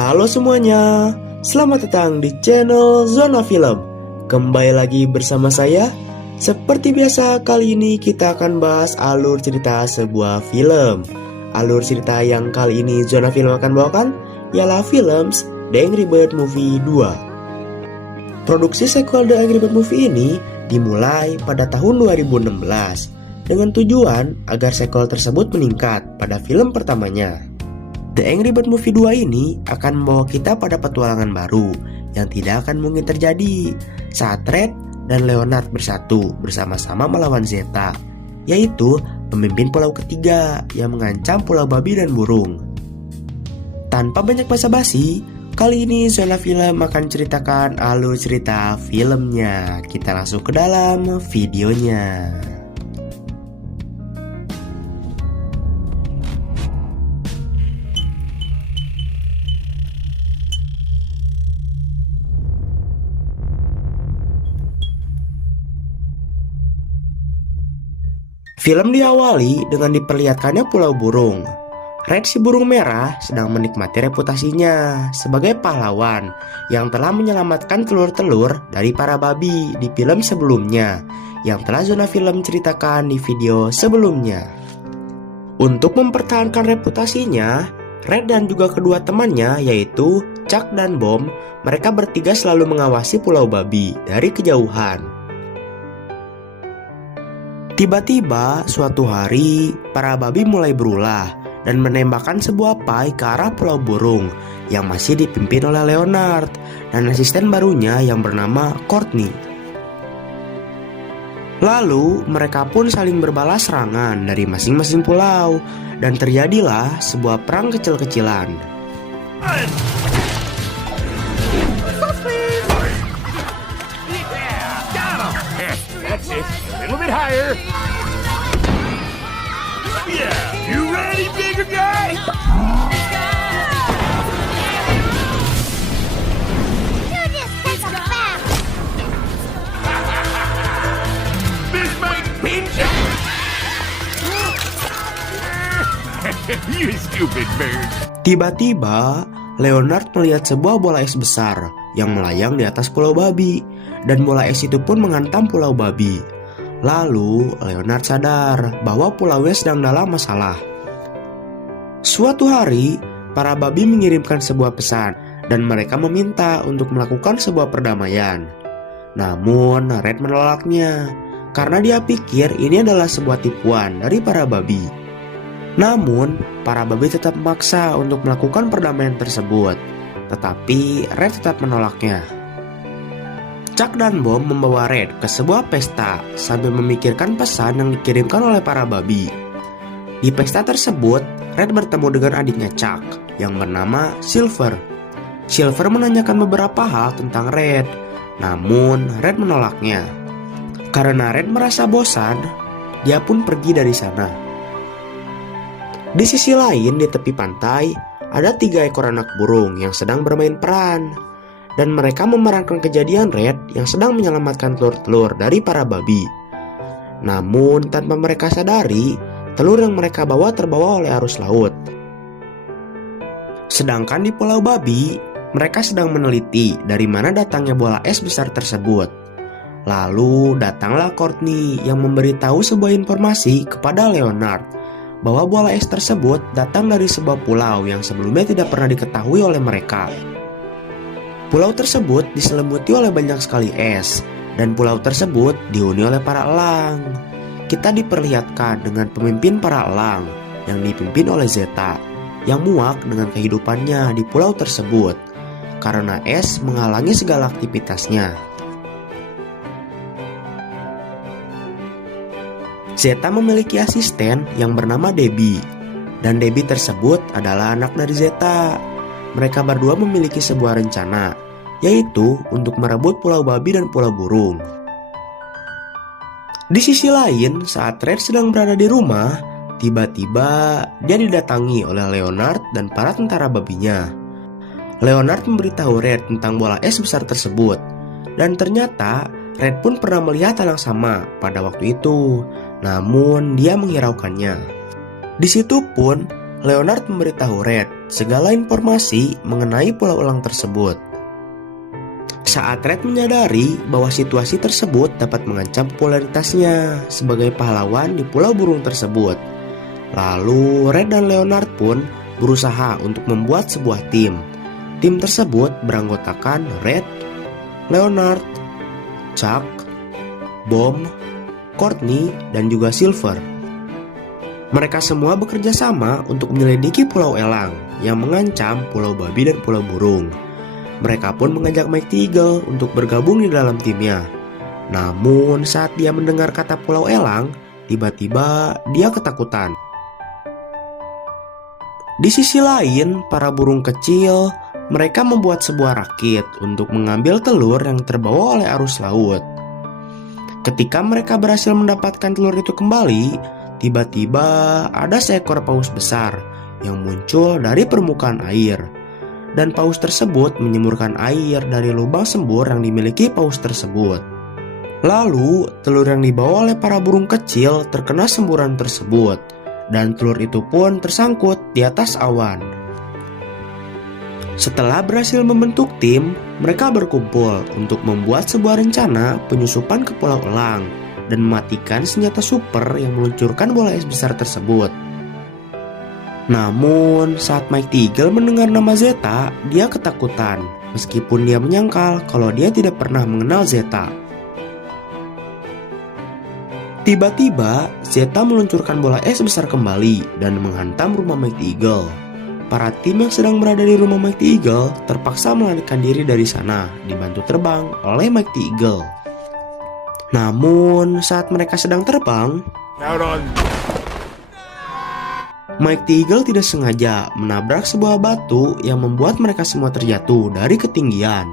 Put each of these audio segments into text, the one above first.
Halo semuanya, selamat datang di channel Zona Film. Kembali lagi bersama saya. Seperti biasa, kali ini kita akan bahas alur cerita sebuah film. Alur cerita yang kali ini Zona Film akan bawakan ialah film The Angry Bird Movie 2. Produksi sequel The Angry Bird Movie ini dimulai pada tahun 2016 dengan tujuan agar sequel tersebut meningkat pada film pertamanya. The Angry Bird Movie 2 ini akan membawa kita pada petualangan baru yang tidak akan mungkin terjadi saat Red dan Leonard bersatu bersama-sama melawan Zeta, yaitu pemimpin pulau ketiga yang mengancam Pulau Babi dan Burung. Tanpa banyak basa-basi, kali ini Zona Film akan ceritakan alur cerita filmnya. Kita langsung ke dalam videonya. Film diawali dengan diperlihatkannya Pulau Burung. Red si burung merah sedang menikmati reputasinya sebagai pahlawan yang telah menyelamatkan telur-telur dari para babi di film sebelumnya yang telah Zona Film ceritakan di video sebelumnya. Untuk mempertahankan reputasinya, Red dan juga kedua temannya yaitu Chuck dan Bom, mereka bertiga selalu mengawasi Pulau Babi dari kejauhan. Tiba-tiba suatu hari, para babi mulai berulah dan menembakkan sebuah pai ke arah Pulau Burung yang masih dipimpin oleh Leonard dan asisten barunya yang bernama Courtney. Lalu mereka pun saling berbalas serangan dari masing-masing pulau dan terjadilah sebuah perang kecil-kecilan. A little bit higher. Yeah, you ready, bigger guy? Do this, that's a fact. This might pinch. You stupid bird. Tiba-tiba, Leonard melihat sebuah bola es besar yang melayang di atas Pulau Babi, dan bola es itu pun menghantam Pulau Babi. Lalu, Leonard sadar bahwa pulaunya sedang dalam masalah. Suatu hari, para babi mengirimkan sebuah pesan dan mereka meminta untuk melakukan sebuah perdamaian. Namun, Red menolaknya karena dia pikir ini adalah sebuah tipuan dari para babi. Namun, para babi tetap memaksa untuk melakukan perdamaian tersebut, tetapi Red tetap menolaknya. Chuck dan Bom membawa Red ke sebuah pesta sambil memikirkan pesan yang dikirimkan oleh para babi. Di pesta tersebut, Red bertemu dengan adiknya Chuck yang bernama Silver. Silver menanyakan beberapa hal tentang Red, namun Red menolaknya. Karena Red merasa bosan, dia pun pergi dari sana. Di sisi lain, di tepi pantai, ada 3 ekor anak burung yang sedang bermain peran. Dan mereka memerankan kejadian Red yang sedang menyelamatkan telur-telur dari para babi. Namun tanpa mereka sadari, telur yang mereka bawa terbawa oleh arus laut. Sedangkan di Pulau Babi, mereka sedang meneliti dari mana datangnya bola es besar tersebut. Lalu datanglah Courtney yang memberitahu sebuah informasi kepada Leonard bahwa bola es tersebut datang dari sebuah pulau yang sebelumnya tidak pernah diketahui oleh mereka. Pulau tersebut diselimuti oleh banyak sekali es, dan pulau tersebut dihuni oleh para elang. Kita diperlihatkan dengan pemimpin para elang yang dipimpin oleh Zeta, yang muak dengan kehidupannya di pulau tersebut, karena es menghalangi segala aktivitasnya. Zeta memiliki asisten yang bernama Debbie, dan Debbie tersebut adalah anak dari Zeta. Mereka berdua memiliki sebuah rencana, yaitu untuk merebut Pulau Babi dan Pulau Burung. Di sisi lain, saat Red sedang berada di rumah, tiba-tiba dia didatangi oleh Leonard dan para tentara babinya. Leonard memberitahu Red tentang bola es besar tersebut, dan ternyata Red pun pernah melihat hal yang sama pada waktu itu, namun dia menghiraukannya. Di situ pun Leonard memberitahu Red segala informasi mengenai pulau elang tersebut. Saat Red menyadari bahwa situasi tersebut dapat mengancam popularitasnya sebagai pahlawan di pulau burung tersebut, lalu Red dan Leonard pun berusaha untuk membuat sebuah tim. Tim tersebut beranggotakan Red, Leonard, Chuck, Bomb, Courtney, dan juga Silver. Mereka semua bekerja sama untuk menyelidiki pulau elang yang mengancam pulau babi dan pulau burung. Mereka pun mengajak Mighty Eagle untuk bergabung di dalam timnya. Namun saat dia mendengar kata pulau elang, tiba-tiba dia ketakutan. Di sisi lain, para burung kecil, mereka membuat sebuah rakit untuk mengambil telur yang terbawa oleh arus laut. Ketika mereka berhasil mendapatkan telur itu kembali, tiba-tiba ada seekor paus besar yang muncul dari permukaan air. Dan paus tersebut menyemburkan air dari lubang sembur yang dimiliki paus tersebut. Lalu, telur yang dibawa oleh para burung kecil terkena semburan tersebut, dan telur itu pun tersangkut di atas awan. Setelah berhasil membentuk tim, mereka berkumpul untuk membuat sebuah rencana penyusupan ke Pulau Elang dan mematikan senjata super yang meluncurkan bola es besar tersebut. Namun, saat Mighty Eagle mendengar nama Zeta, dia ketakutan, meskipun dia menyangkal kalau dia tidak pernah mengenal Zeta. Tiba-tiba, Zeta meluncurkan bola es besar kembali dan menghantam rumah Mighty Eagle. Para tim yang sedang berada di rumah Mighty Eagle terpaksa melarikan diri dari sana, dibantu terbang oleh Mighty Eagle. Namun, saat mereka sedang terbang, Out on. Mighty Eagle tidak sengaja menabrak sebuah batu yang membuat mereka semua terjatuh dari ketinggian.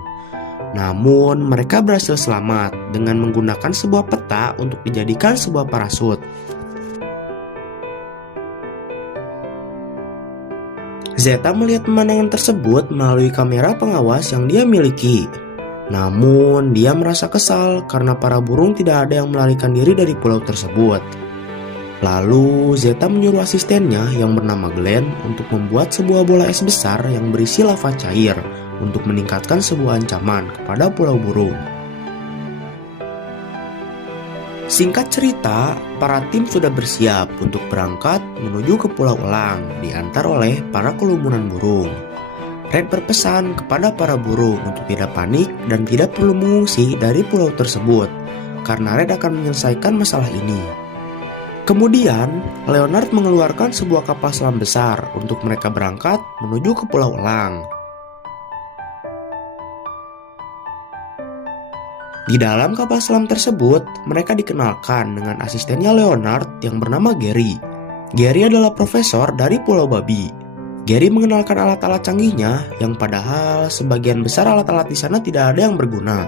Namun, mereka berhasil selamat dengan menggunakan sebuah peta untuk dijadikan sebuah parasut. Zeta melihat pemandangan tersebut melalui kamera pengawas yang dia miliki. Namun, dia merasa kesal karena para burung tidak ada yang melarikan diri dari pulau tersebut. Lalu, Zeta menyuruh asistennya yang bernama Glenn untuk membuat sebuah bola es besar yang berisi lava cair untuk meningkatkan sebuah ancaman kepada pulau burung. Singkat cerita, para tim sudah bersiap untuk berangkat menuju ke Pulau Elang diantar oleh para kelumuran burung. Red berpesan kepada para burung untuk tidak panik dan tidak perlu mengungsi dari pulau tersebut, karena Red akan menyelesaikan masalah ini. Kemudian, Leonard mengeluarkan sebuah kapal selam besar untuk mereka berangkat menuju ke Pulau Elang. Di dalam kapal selam tersebut, mereka dikenalkan dengan asistennya Leonard yang bernama Gary. Gary adalah profesor dari Pulau Babi. Gary mengenalkan alat-alat canggihnya yang padahal sebagian besar alat-alat di sana tidak ada yang berguna.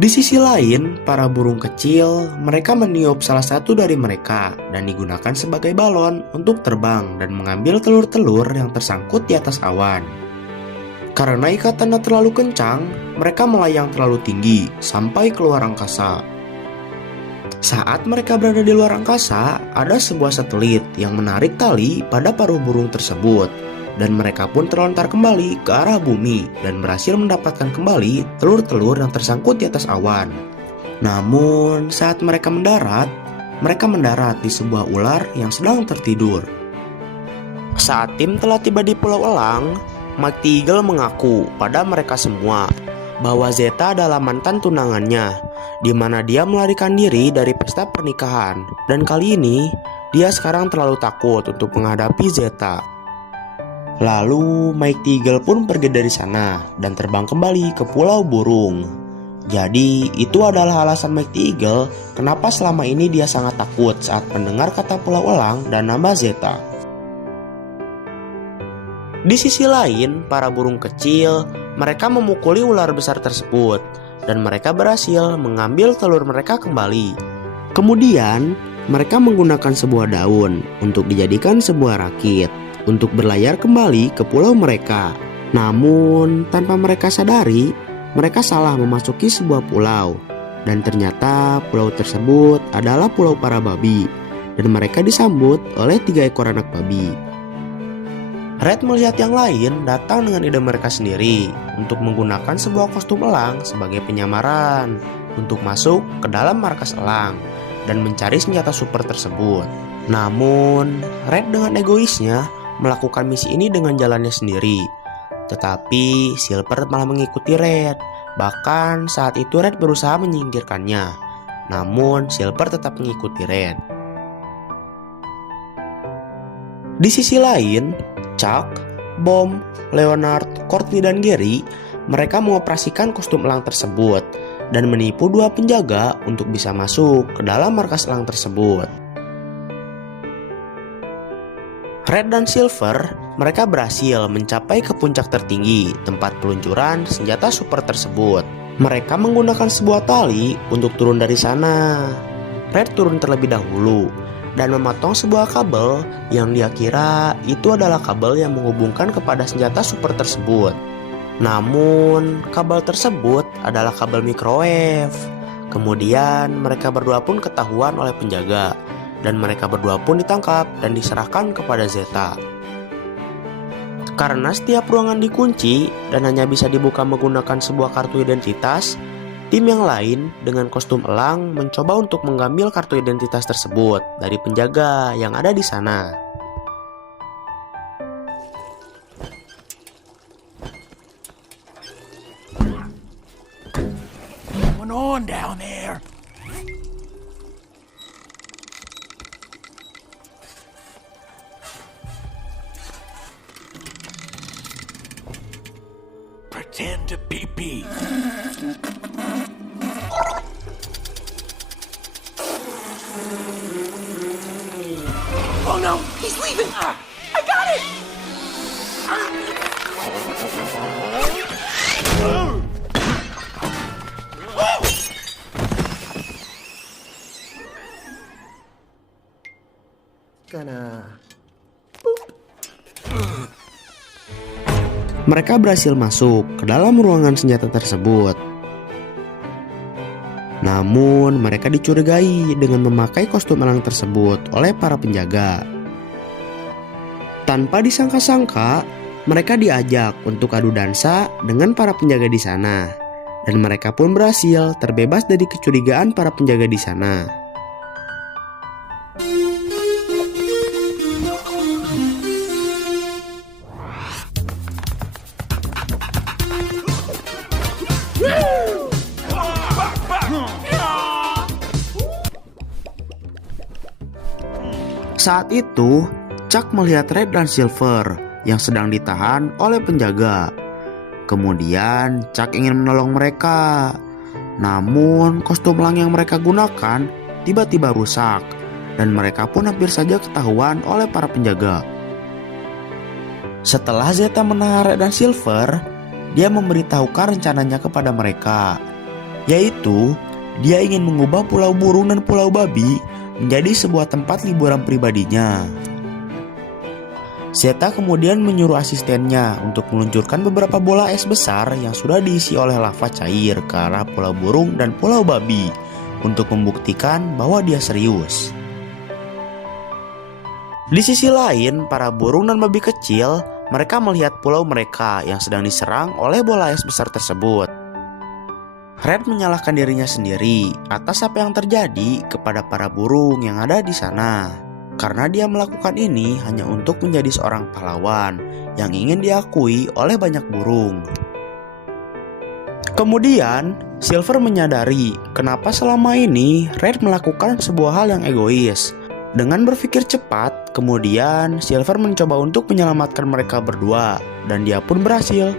Di sisi lain, para burung kecil, mereka meniup salah satu dari mereka dan digunakan sebagai balon untuk terbang dan mengambil telur-telur yang tersangkut di atas awan. Karena ikatannya terlalu kencang, mereka melayang terlalu tinggi sampai keluar angkasa. Saat mereka berada di luar angkasa, ada sebuah satelit yang menarik tali pada paruh burung tersebut. Dan mereka pun terlontar kembali ke arah bumi dan berhasil mendapatkan kembali telur-telur yang tersangkut di atas awan. Namun, saat mereka mendarat di sebuah ular yang sedang tertidur. Saat tim telah tiba di Pulau Elang, Mighty Eagle mengaku pada mereka semua bahwa Zeta adalah mantan tunangannya, di mana dia melarikan diri dari pesta pernikahan. Dan kali ini, dia sekarang terlalu takut untuk menghadapi Zeta. Lalu Mighty Eagle pun pergi dari sana dan terbang kembali ke Pulau Burung. Jadi itu adalah alasan Mighty Eagle kenapa selama ini dia sangat takut saat mendengar kata Pulau Elang dan nama Zeta. Di sisi lain, para burung kecil, mereka memukuli ular besar tersebut dan mereka berhasil mengambil telur mereka kembali. Kemudian, mereka menggunakan sebuah daun untuk dijadikan sebuah rakit untuk berlayar kembali ke pulau mereka. Namun, tanpa mereka sadari, mereka salah memasuki sebuah pulau. Dan ternyata pulau tersebut adalah pulau para babi. dan mereka disambut oleh 3 ekor anak babi. Red melihat yang lain datang dengan ide mereka sendiri untuk menggunakan sebuah kostum elang sebagai penyamaran untuk masuk ke dalam markas elang dan mencari senjata super tersebut. Namun, Red dengan egoisnya melakukan misi ini dengan jalannya sendiri. Tetapi Silver malah mengikuti Red. Bahkan saat itu Red berusaha menyingkirkannya. Namun Silver tetap mengikuti Red. Di sisi lain, Chuck, Bom, Leonard, Courtney, dan Gary mereka mengoperasikan kostum elang tersebut dan menipu 2 penjaga untuk bisa masuk ke dalam markas elang tersebut. Red dan Silver mereka berhasil mencapai ke puncak tertinggi tempat peluncuran senjata super tersebut. Mereka menggunakan sebuah tali untuk turun dari sana. Red turun terlebih dahulu dan memotong sebuah kabel yang dia kira itu adalah kabel yang menghubungkan kepada senjata super tersebut. Namun, kabel tersebut adalah kabel microwave. Kemudian, mereka berdua pun ketahuan oleh penjaga dan mereka berdua pun ditangkap dan diserahkan kepada Zeta. Karena setiap ruangan dikunci dan hanya bisa dibuka menggunakan sebuah kartu identitas, tim yang lain dengan kostum elang mencoba untuk mengambil kartu identitas tersebut dari penjaga yang ada di sana. What's going on down there? Pretend to pee-pee. Oh no, he's leaving! I got it! Mereka berhasil masuk ke dalam ruangan senjata tersebut. Namun, mereka dicurigai dengan memakai kostum elang tersebut oleh para penjaga. Tanpa disangka-sangka, mereka diajak untuk adu dansa dengan para penjaga di sana. Dan mereka pun berhasil terbebas dari kecurigaan para penjaga di sana. Saat itu, Chuck melihat Red dan Silver yang sedang ditahan oleh penjaga. Kemudian, Chuck ingin menolong mereka. Namun, kostum elang yang mereka gunakan tiba-tiba rusak dan mereka pun hampir saja ketahuan oleh para penjaga. Setelah Zeta menahan Red dan Silver, dia memberitahukan rencananya kepada mereka, yaitu dia ingin mengubah Pulau Burung dan Pulau Babi menjadi sebuah tempat liburan pribadinya. Zeta kemudian menyuruh asistennya untuk meluncurkan beberapa bola es besar yang sudah diisi oleh lava cair ke arah Pulau Burung dan Pulau Babi untuk membuktikan bahwa dia serius. Di sisi lain, para burung dan babi kecil mereka melihat pulau mereka yang sedang diserang oleh bola es besar tersebut. Red menyalahkan dirinya sendiri atas apa yang terjadi kepada para burung yang ada di sana. Karena dia melakukan ini hanya untuk menjadi seorang pahlawan yang ingin diakui oleh banyak burung. Kemudian, Silver menyadari kenapa selama ini Red melakukan sebuah hal yang egois. Dengan berpikir cepat, kemudian Silver mencoba untuk menyelamatkan mereka berdua dan dia pun berhasil.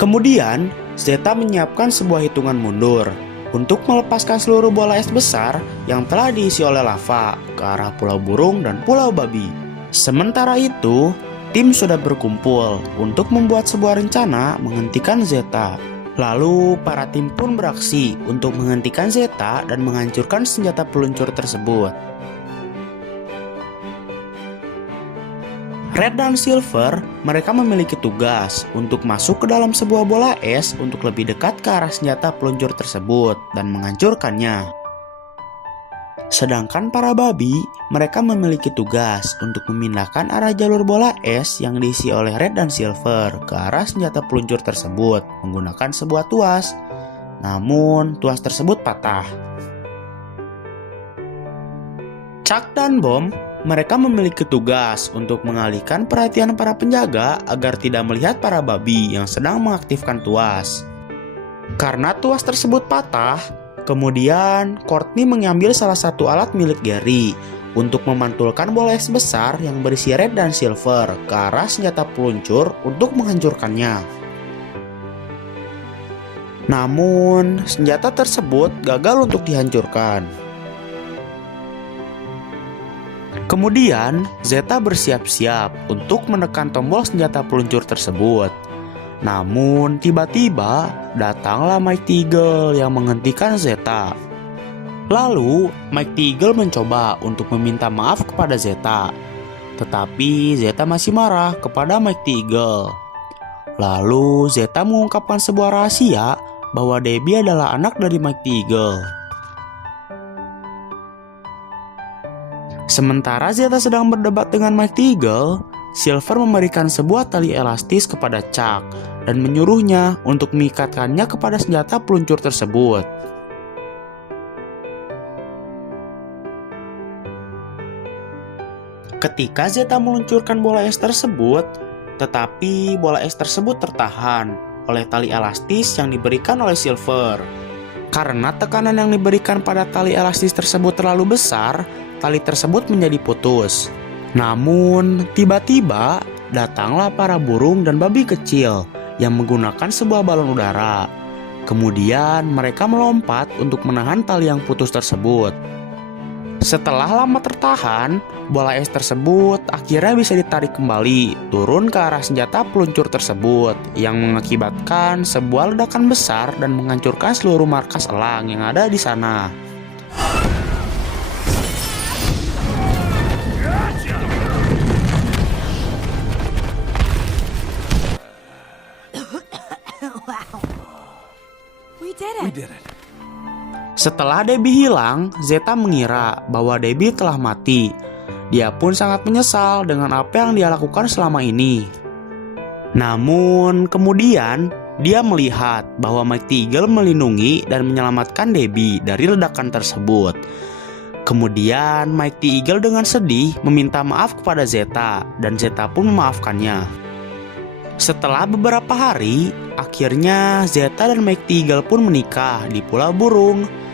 Kemudian, Zeta menyiapkan sebuah hitungan mundur untuk melepaskan seluruh bola es besar yang telah diisi oleh lava ke arah Pulau Burung dan Pulau Babi. Sementara itu, tim sudah berkumpul untuk membuat sebuah rencana menghentikan Zeta. Lalu, para tim pun beraksi untuk menghentikan Zeta dan menghancurkan senjata peluncur tersebut. Red dan Silver, mereka memiliki tugas untuk masuk ke dalam sebuah bola es untuk lebih dekat ke arah senjata peluncur tersebut dan menghancurkannya. Sedangkan para babi, mereka memiliki tugas untuk memindahkan arah jalur bola es yang diisi oleh Red dan Silver ke arah senjata peluncur tersebut menggunakan sebuah tuas. Namun, tuas tersebut patah. Chuck dan Bom, mereka memiliki tugas untuk mengalihkan perhatian para penjaga agar tidak melihat para babi yang sedang mengaktifkan tuas. Karena tuas tersebut patah, kemudian Courtney mengambil salah satu alat milik Gary untuk memantulkan bola es besar yang berisi Red dan Silver ke arah senjata peluncur untuk menghancurkannya. Namun, senjata tersebut gagal untuk dihancurkan. Kemudian, Zeta bersiap-siap untuk menekan tombol senjata peluncur tersebut. Namun, tiba-tiba datanglah Mighty Eagle yang menghentikan Zeta. Lalu, Mighty Eagle mencoba untuk meminta maaf kepada Zeta. Tetapi Zeta masih marah kepada Mighty Eagle. Lalu, Zeta mengungkapkan sebuah rahasia bahwa Debbie adalah anak dari Mighty Eagle. Sementara Zeta sedang berdebat dengan Mighty Eagle, Silver memberikan sebuah tali elastis kepada Chuck dan menyuruhnya untuk mengikatkannya kepada senjata peluncur tersebut. Ketika Zeta meluncurkan bola es tersebut, tetapi bola es tersebut tertahan oleh tali elastis yang diberikan oleh Silver. Karena tekanan yang diberikan pada tali elastis tersebut terlalu besar, tali tersebut menjadi putus. Namun, tiba-tiba datanglah para burung dan babi kecil yang menggunakan sebuah balon udara. Kemudian mereka melompat untuk menahan tali yang putus tersebut. Setelah lama tertahan, bola es tersebut akhirnya bisa ditarik kembali turun ke arah senjata peluncur tersebut yang mengakibatkan sebuah ledakan besar dan menghancurkan seluruh markas elang yang ada di sana. We did it. Setelah Debbie hilang, Zeta mengira bahwa Debbie telah mati. Dia pun sangat menyesal dengan apa yang dia lakukan selama ini. Namun, kemudian dia melihat bahwa Mighty Eagle melindungi dan menyelamatkan Debbie dari ledakan tersebut. Kemudian, Mighty Eagle dengan sedih meminta maaf kepada Zeta, dan Zeta pun memaafkannya. Setelah beberapa hari, akhirnya Zeta dan Mighty Eagle pun menikah di Pulau Burung.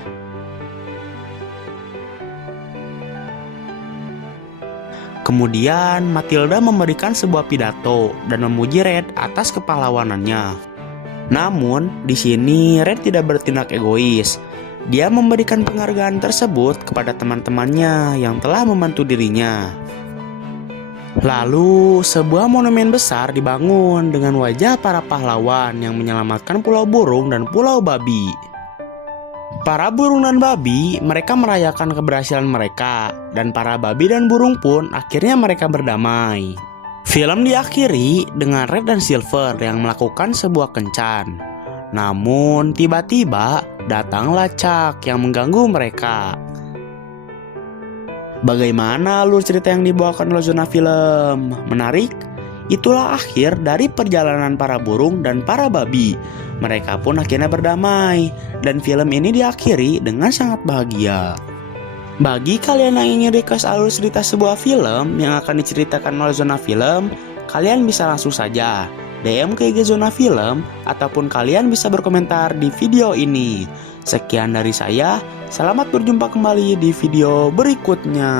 Kemudian Matilda memberikan sebuah pidato dan memuji Red atas kepahlawanannya. Namun, di sini Red tidak bertindak egois. Dia memberikan penghargaan tersebut kepada teman-temannya yang telah membantu dirinya. Lalu, sebuah monumen besar dibangun dengan wajah para pahlawan yang menyelamatkan Pulau Burung dan Pulau Babi. Para burung dan babi, mereka merayakan keberhasilan mereka, dan para babi dan burung pun akhirnya mereka berdamai. Film diakhiri dengan Red dan Silver yang melakukan sebuah kencan. Namun, tiba-tiba datanglah Chuck yang mengganggu mereka. Bagaimana alur cerita yang dibawakan oleh Zona Film? Menarik? Itulah akhir dari perjalanan para burung dan para babi. Mereka pun akhirnya berdamai, dan film ini diakhiri dengan sangat bahagia. Bagi kalian yang ingin request alur cerita sebuah film yang akan diceritakan oleh Zona Film, kalian bisa langsung saja DM ke IG Zona Film, ataupun kalian bisa berkomentar di video ini. Sekian dari saya, selamat berjumpa kembali di video berikutnya.